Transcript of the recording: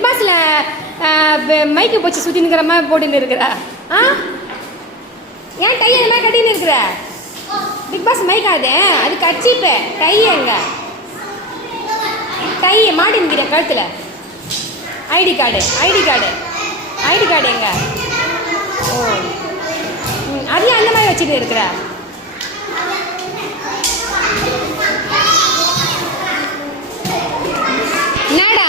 Big பாஸ்ல மைக்கு போச்சு சுற்றி நிற்கிற மாதிரி போட்டுன்னு இருக்கிற. ஆ ஏன் டை அந்த மாதிரி கட்டின்னு இருக்கிற? பிக் பாஸ் மைக் அது கட்சிப்பே டை எங்க டை மாடி நிற்கிற கழுத்தில். ஐடி கார்டு எங்க? ஓ அதையும் அந்த மாதிரி வச்சுட்டு இருக்கிற. என்னடா